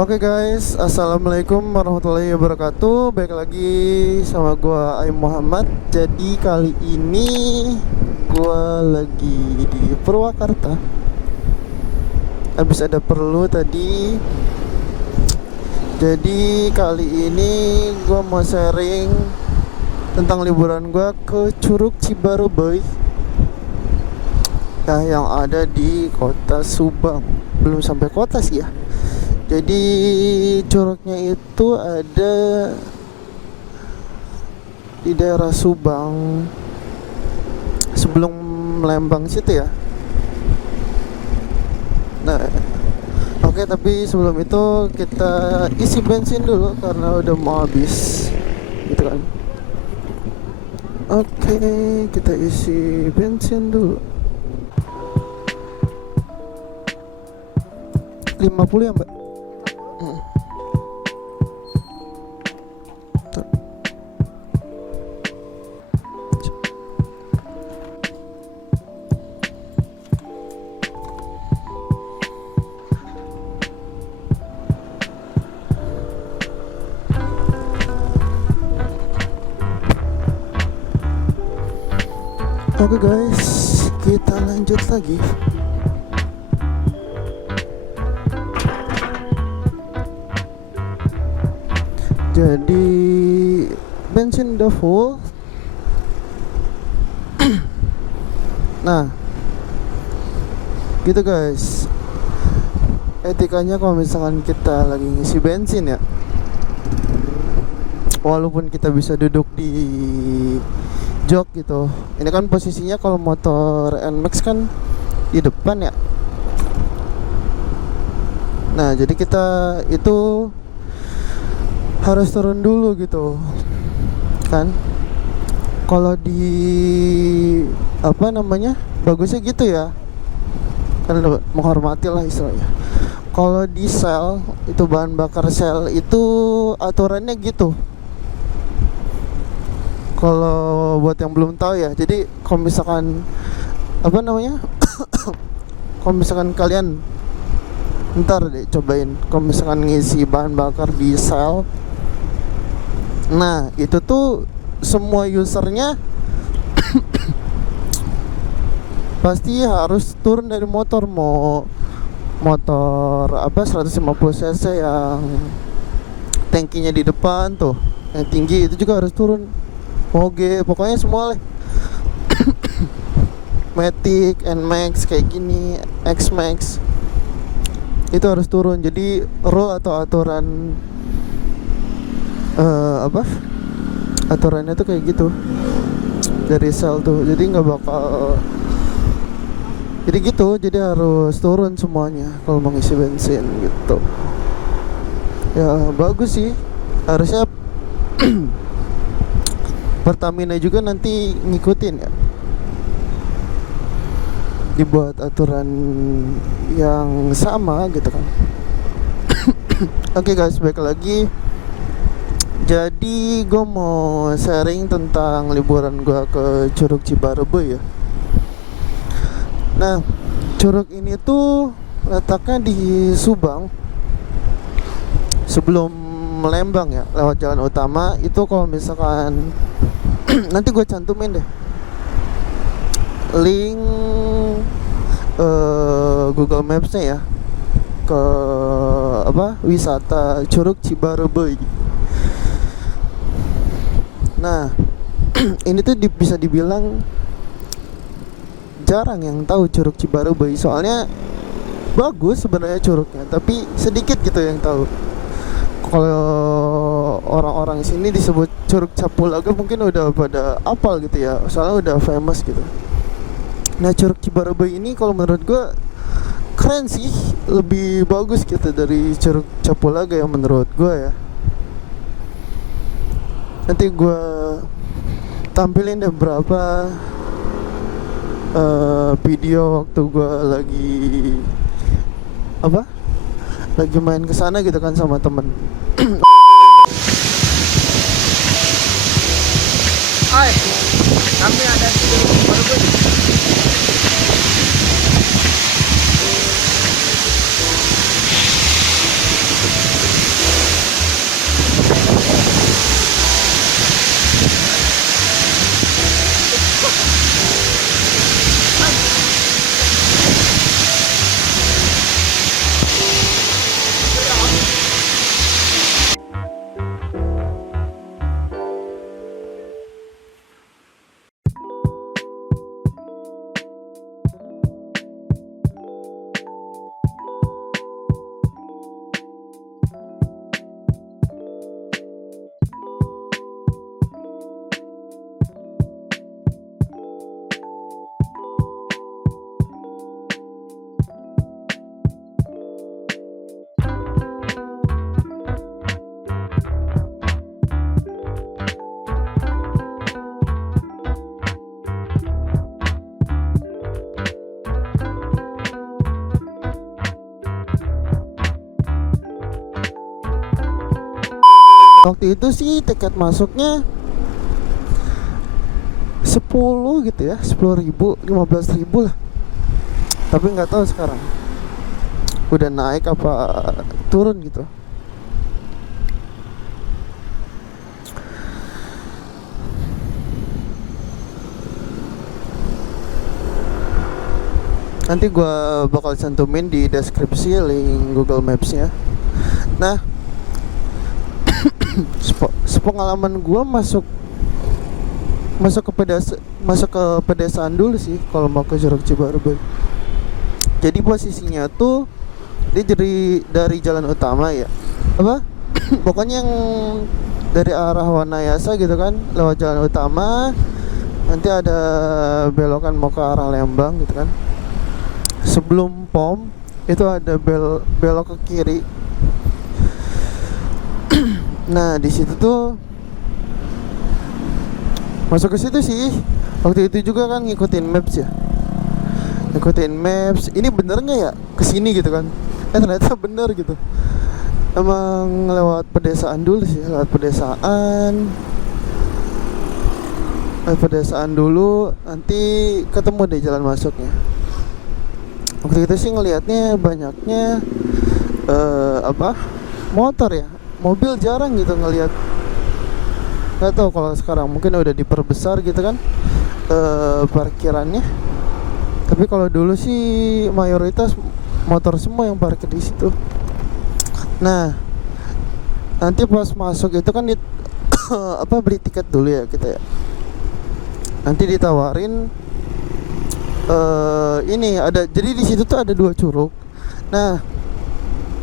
Oke guys, assalamualaikum warahmatullahi wabarakatuh. Baik lagi sama gua Aim Muhammad. Jadi kali ini gua lagi di Purwakarta. Habis ada perlu tadi. Jadi kali ini gua mau sharing tentang liburan gua ke Curug Cibarubay ya, yang ada di kota Subang. Belum sampai kota sih ya. Jadi curugnya itu ada di daerah Subang sebelum Lembang situ ya. Nah, oke, tapi sebelum itu kita isi bensin dulu karena udah mau habis, gitu kan. Oke, kita isi bensin dulu. 50 ya, Mbak? Oke guys, kita lanjut lagi. Jadi bensin udah full. Nah, gitu guys. Etikanya kalau misalkan kita lagi ngisi bensin ya, walaupun kita bisa duduk di jok gitu. Ini kan posisinya kalau motor NMAX kan di depan ya. Nah, jadi kita itu harus turun dulu gitu kan. Kalau di bagusnya gitu ya, kan menghormati lah istilahnya. Kalau di Shell itu, bahan bakar Shell itu aturannya gitu. Kalau buat yang belum tahu ya, jadi kalau misalkan kalau misalkan kalian ntar deh cobain, kalau misalkan ngisi bahan bakar di Shell, nah itu tuh semua usernya pasti harus turun dari motor. Mau motor 150 cc yang tankinya di depan tuh, yang tinggi itu juga harus turun. Oke, pokoknya semua lah. Matic, NMAX kayak gini, X-Max itu harus turun. Jadi rule atau aturan aturannya tuh kayak gitu dari Shell tuh. Jadi nggak bakal, jadi gitu, jadi harus turun semuanya kalau mau ngisi bensin gitu. Ya bagus sih, harusnya Pertamina juga nanti ngikutin ya, dibuat aturan yang sama gitu kan. Oke guys, balik lagi. Jadi gue mau sharing tentang liburan gue ke Curug Cibarubay ya. Nah, curug ini tuh letaknya di Subang sebelum Lembang ya, lewat jalan utama. Itu kalau misalkan nanti gue cantumin deh link Google Maps-nya ya, ke wisata Curug Cibarubay. Nah, ini tuh bisa dibilang jarang yang tahu Curug Cibarubay. Soalnya bagus sebenarnya curugnya, tapi sedikit gitu yang tahu. Kalau orang-orang sini disebut Curug Capulaga mungkin udah pada apal gitu ya, soalnya udah famous gitu. Nah, Curug Cibarubay ini kalau menurut gue keren sih, lebih bagus gitu dari Curug Capulaga ya menurut gue ya. Nanti gue tampilin deh berapa video waktu gue lagi main kesana gitu kan sama temen. Hai, kami ada di Cibarubay. Waktu itu sih tiket masuknya 10 gitu ya, 10.000, 15.000 lah. Tapi nggak tahu sekarang udah naik apa turun gitu. Nanti gue bakal cantumin di deskripsi link Google Maps-nya. Nah, sepengalaman gue masuk ke pedesaan dulu sih kalau mau ke Curug Cibarubay. Jadi posisinya tuh dia jadi dari jalan utama ya. Apa? Pokoknya yang dari arah Wanayasa gitu kan, lewat jalan utama. Nanti ada belokan mau ke arah Lembang gitu kan. Sebelum pom itu ada belok ke kiri. Nah di situ tuh masuk ke situ sih. Waktu itu juga kan ngikutin maps ya. Ngikutin maps. Ini bener nggak ya kesini gitu kan? Ternyata bener gitu. Emang lewat pedesaan dulu sih, lewat pedesaan dulu. Nanti ketemu deh jalan masuknya. Waktu itu sih ngelihatnya banyaknya motor ya, mobil jarang gitu ngelihat. Gak tahu kalau sekarang mungkin udah diperbesar gitu kan parkirannya. Tapi kalau dulu sih mayoritas motor semua yang parkir di situ. Nah, nanti pas masuk itu kan beli tiket dulu ya kita ya. Nanti ditawarin ini ada, jadi di situ tuh ada 2 curug. Nah,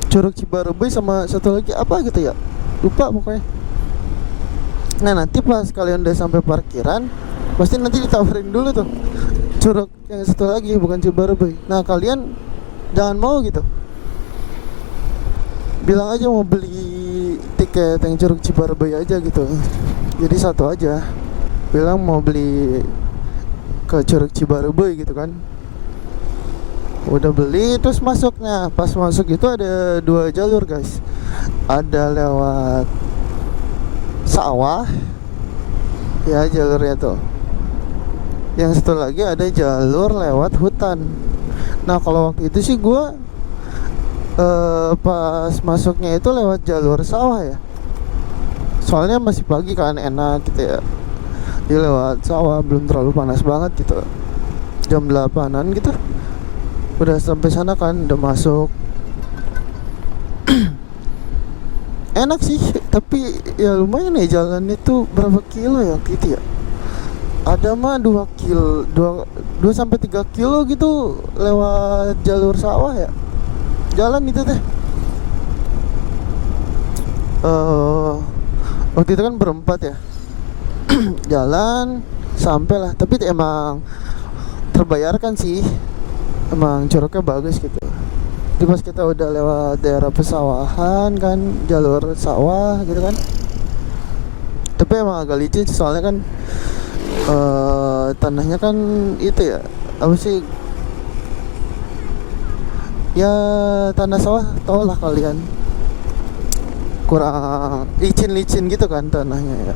Curug Cibarubay sama satu lagi apa gitu ya, lupa pokoknya. Nah nanti pas kalian udah sampai parkiran, pasti nanti ditawarin dulu tuh curug yang satu lagi, bukan Cibarubay. Nah kalian jangan mau gitu, bilang aja mau beli tiket yang Curug Cibarubay aja gitu. Jadi satu aja, bilang mau beli ke Curug Cibarubay gitu kan. Udah beli terus masuk. Nah pas masuk itu ada 2 jalur guys. Ada lewat sawah ya jalurnya tuh. Yang satu lagi ada jalur lewat hutan. Nah kalau waktu itu sih gue pas masuknya itu lewat jalur sawah ya. Soalnya masih pagi kan, enak gitu ya. Dia lewat sawah, belum terlalu panas banget gitu. Jam 8-an gitu udah sampai sana kan, udah masuk. Enak sih, tapi ya lumayan ya jalan itu. Berapa kilo ya gitu ya, ada mah 2 kilo, 2 sampai 3 kilo gitu lewat jalur sawah ya. Jalan itu teh waktu itu kan berempat ya. Jalan sampailah, tapi emang terbayarkan sih. Emang curugnya bagus gitu. Jadi pas kita udah lewat daerah pesawahan kan, jalur sawah gitu kan. Tapi emang agak licin soalnya kan tanahnya kan itu ya, apa sih ya, tanah sawah tau lah kalian, kurang licin gitu kan tanahnya ya,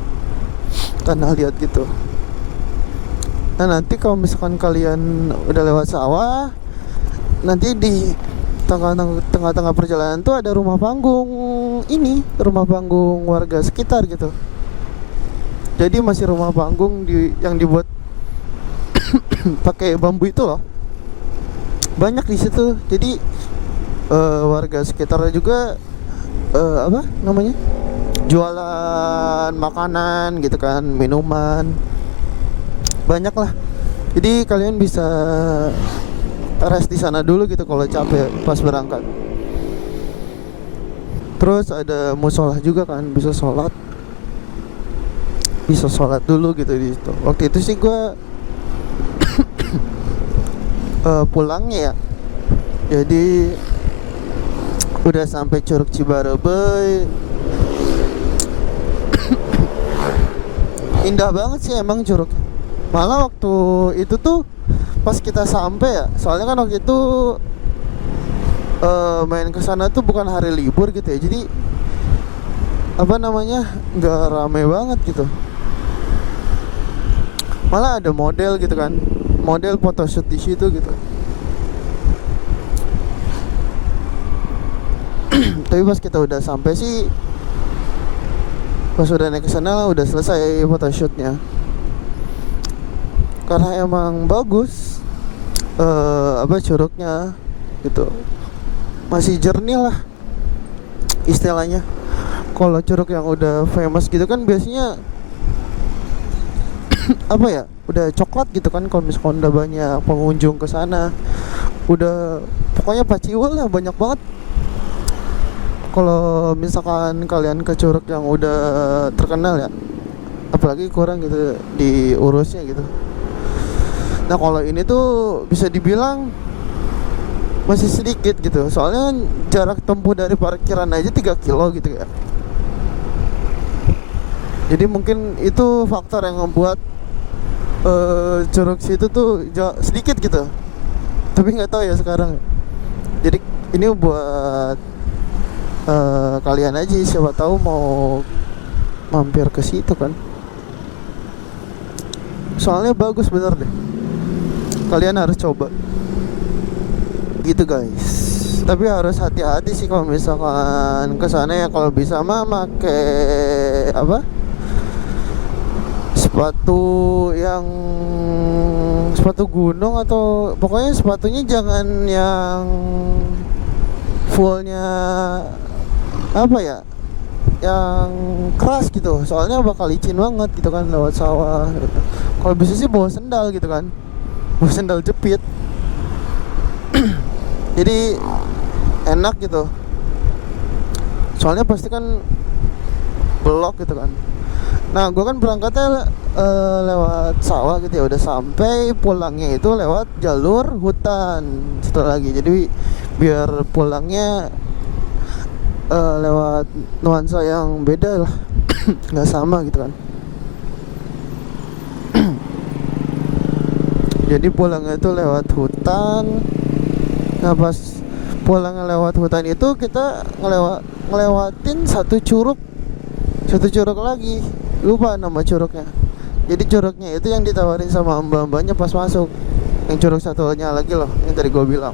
tanah liat gitu. Nah nanti kalau misalkan kalian udah lewat sawah, nanti di tengah-tengah perjalanan tuh ada rumah panggung. Ini rumah panggung warga sekitar gitu. Jadi masih rumah panggung yang dibuat pakai bambu itu loh. Banyak di situ. Jadi warga sekitarnya juga jualan makanan gitu kan, minuman. Banyak lah. Jadi kalian bisa rest di sana dulu gitu kalau capek pas berangkat. Terus ada musola juga kan, bisa sholat dulu gitu di situ. Waktu itu sih gue pulangnya ya. Jadi udah sampai Curug Cibarubay. Indah banget sih emang curug. Malah waktu itu tuh pas kita sampai ya, soalnya kan waktu itu main ke sana tuh bukan hari libur gitu ya. Jadi apa namanya, nggak rame banget gitu. Malah ada model gitu kan, model photoshoot di situ gitu. Tapi pas kita udah sampai sih, pas udah naik ke sana udah selesai photoshootnya. Karena emang bagus, apa curugnya gitu, masih jernih lah istilahnya. Kalau curug yang udah famous gitu kan biasanya apa ya, udah coklat gitu kan. Kalau misalkan udah banyak pengunjung ke sana, udah pokoknya paciwil lah, banyak banget. Kalau misalkan kalian ke curug yang udah terkenal ya, apalagi kurang gitu diurusnya gitu. Nah kalau ini tuh bisa dibilang masih sedikit gitu, soalnya jarak tempuh dari parkiran aja 3 kilo gitu ya. Jadi mungkin itu faktor yang membuat curug situ tuh sedikit gitu. Tapi nggak tahu ya sekarang. Jadi ini buat kalian aja, siapa tahu mau mampir ke situ kan. Soalnya bagus bener deh. Kalian harus coba. Gitu guys. Tapi harus hati-hati sih kalau misalkan ke sana ya. Kalau bisa mah pakai apa? Sepatu yang sepatu gunung, atau pokoknya sepatunya jangan yang fullnya apa ya, yang keras gitu, soalnya bakal licin banget gitu kan lewat sawah gitu. Kalau bisa sih bawa sendal gitu kan, bawa sendal jepit. Jadi enak gitu, soalnya pasti kan belok gitu kan. Nah gue kan berangkatnya lewat sawah gitu ya, udah sampai pulangnya itu lewat jalur hutan satu lagi. Jadi biar pulangnya lewat nuansa yang beda lah, nggak sama gitu kan. Jadi pulangnya itu lewat hutan. Nah pas pulangnya lewat hutan itu kita ngelewatin satu curug lagi, lupa nama curugnya. Jadi curugnya itu yang ditawarin sama mbak-mbaknya pas masuk, yang curug satunya lagi loh yang tadi gue bilang.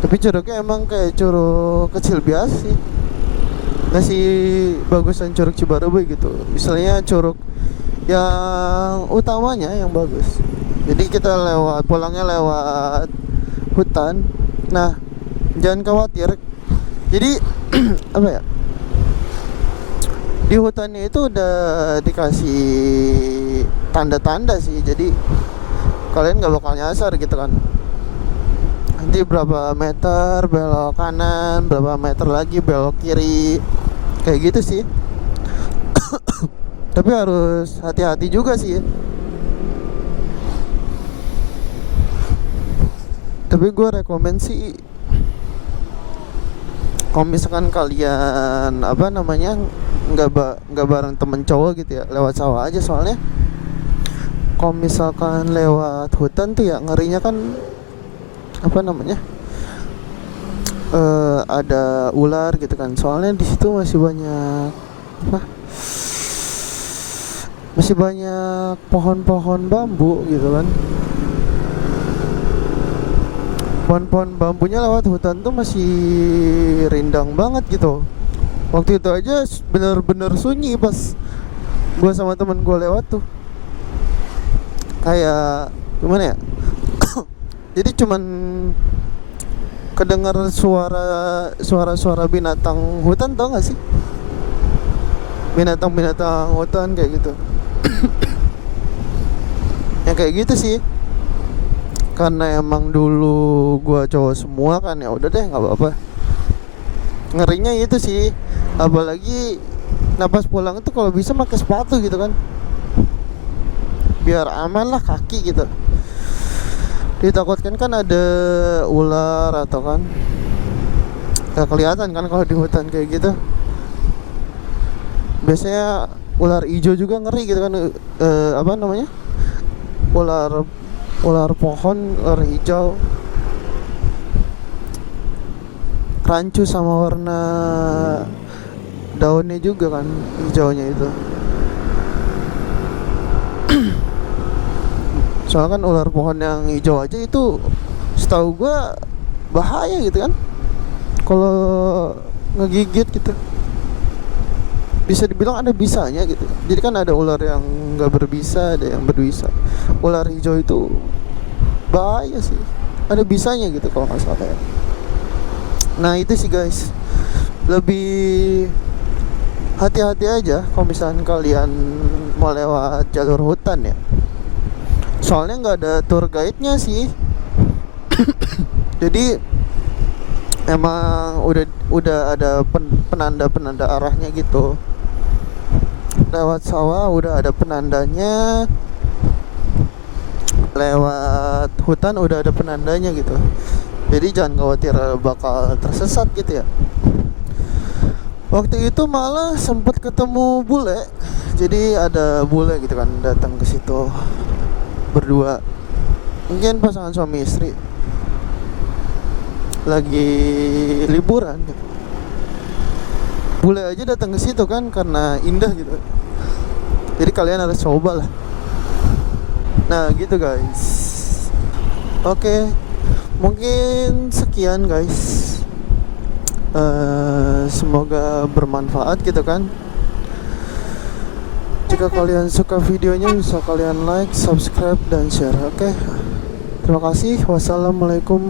Tapi curugnya emang kayak curug kecil biasa sih, nggak sih bagusan curug Cibarubui gitu. Misalnya curug yang utamanya yang bagus. Jadi kita pulangnya lewat hutan. Nah jangan khawatir. Jadi apa ya, di hutannya itu udah dikasih tanda-tanda sih. Jadi kalian nggak bakal nyasar gitu kan. Nanti berapa meter belok kanan, berapa meter lagi belok kiri, kayak gitu sih. Tapi harus hati-hati juga sih. Tapi gue rekomen sih, kalau misalkan kalian apa namanya nggak bareng temen cowok gitu ya, lewat sawah aja. Soalnya kalau misalkan lewat hutan tuh ya ngerinya kan apa namanya, ada ular gitu kan. Soalnya di situ masih banyak apa, masih banyak pohon-pohon bambu gitu kan. Pohon-pohon bambunya lewat hutan tuh masih rindang banget gitu. Waktu itu aja bener-bener sunyi pas gue sama temen gue lewat tuh. Kayak gimana ya, jadi cuman kedengar suara binatang hutan, tau gak sih? Binatang hutan kayak gitu. Yang kayak gitu sih. Karena emang dulu gua cowok semua kan, ya udah deh nggak apa-apa. Ngerinya itu sih, apalagi napas pulang itu kalau bisa pakai sepatu gitu kan, biar aman lah kaki gitu. Ditakutkan kan ada ular atau kan, gak kelihatan kan kalau di hutan kayak gitu. Biasanya ular hijau juga ngeri gitu kan, apa namanya, ular pohon, ular hijau, rancu sama warna daunnya juga kan hijaunya itu. Soalnya kan ular pohon yang hijau aja itu setahu gua bahaya gitu kan kalau ngegigit gitu. Bisa dibilang ada bisanya gitu. Jadi kan ada ular yang nggak berbisa, ada yang berbisa. Ular hijau itu bahaya sih, ada bisanya gitu kalau nggak salah ya. Nah itu sih guys, lebih hati-hati aja kalau misalnya kalian mau lewat jalur hutan ya. Soalnya nggak ada tour guide-nya sih. Jadi emang udah ada penanda-penanda arahnya gitu. Lewat sawah udah ada penandanya, lewat hutan udah ada penandanya gitu. Jadi jangan khawatir bakal tersesat gitu ya. Waktu itu malah sempat ketemu bule. Jadi ada bule gitu kan datang ke situ berdua. Mungkin pasangan suami istri lagi liburan gitu. Bule aja datang ke situ kan karena indah gitu. Jadi kalian harus coba lah. Nah gitu guys. Oke, mungkin sekian guys. Semoga bermanfaat gitu kan. Jika kalian suka videonya bisa kalian like, subscribe, dan share. Oke. Terima kasih. Wassalamualaikum.